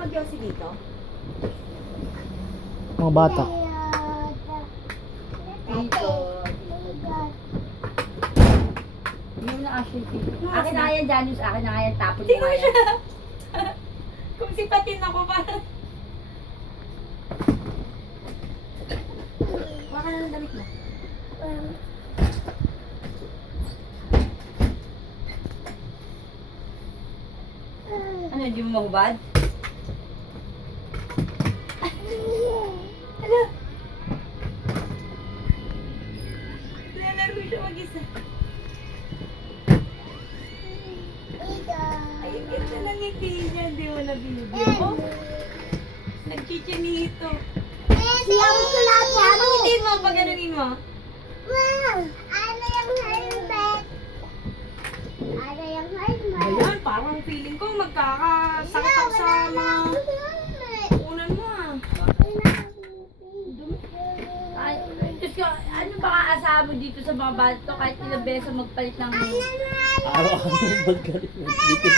mag-yosi dito? Mga bata. Yung na Ashley TV. Akin na yan, Janus. Akin na yan. Tapos Hindi mo ko yan. siya. Kung sipatin ako pa. Baka na ng damit mo. Ano, hindi mo mahubad? Hala. Lalaro siya mag-isa. Ay, ang ganda ng ngiti niya. Hindi mo na binibigyan. Oh, nagkichinito. Siyam ko lang yan. Pangitin mo, pag ganunin mo. Wow! Ano yung helmet? Ano yung helmet? Ayan, parang feeling ko magkakasakit ako sa mga unan mo ah. Ay, Diyos ko, ano ba kaasahan mo dito sa mga bata kahit ilang beses magpalit ng Araw-araw maggalit. Dito.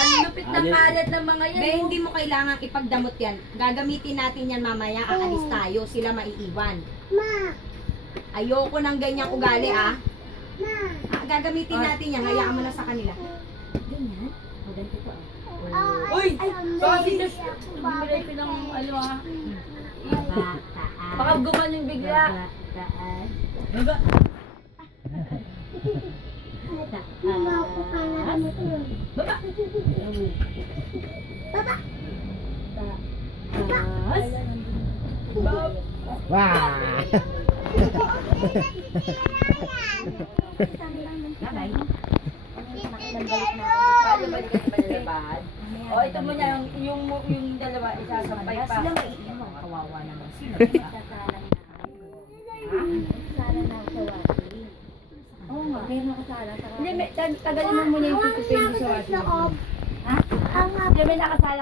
ang lupit na kalat ng mga yan. Be, hindi mo kailangan ipagdamot yan. Gagamitin natin yan mamaya, aalis tayo, sila maiiwan. Ma! Ayoko ng ganyang ugali ah. Ma! Gagamitin natin yan, hayaan mo na sa kanila. Ganyan? O, ganito to. Uy! Baka si Diyos, bumilay ko ng ano ha. Baka gumaling bigla. Baba. Maupo ka na kami ko. Baba. Baba! Taas. Baba. Wah! Bye. Titindero! O, ito mo na yung dalawa, isasampay pa. Sila maiiwan, kawawa naman sila. Oo nga. Hindi, tagalin mo muna yung 50 pesos sa washing machine. Ha? Ang Hindi, may nakasala.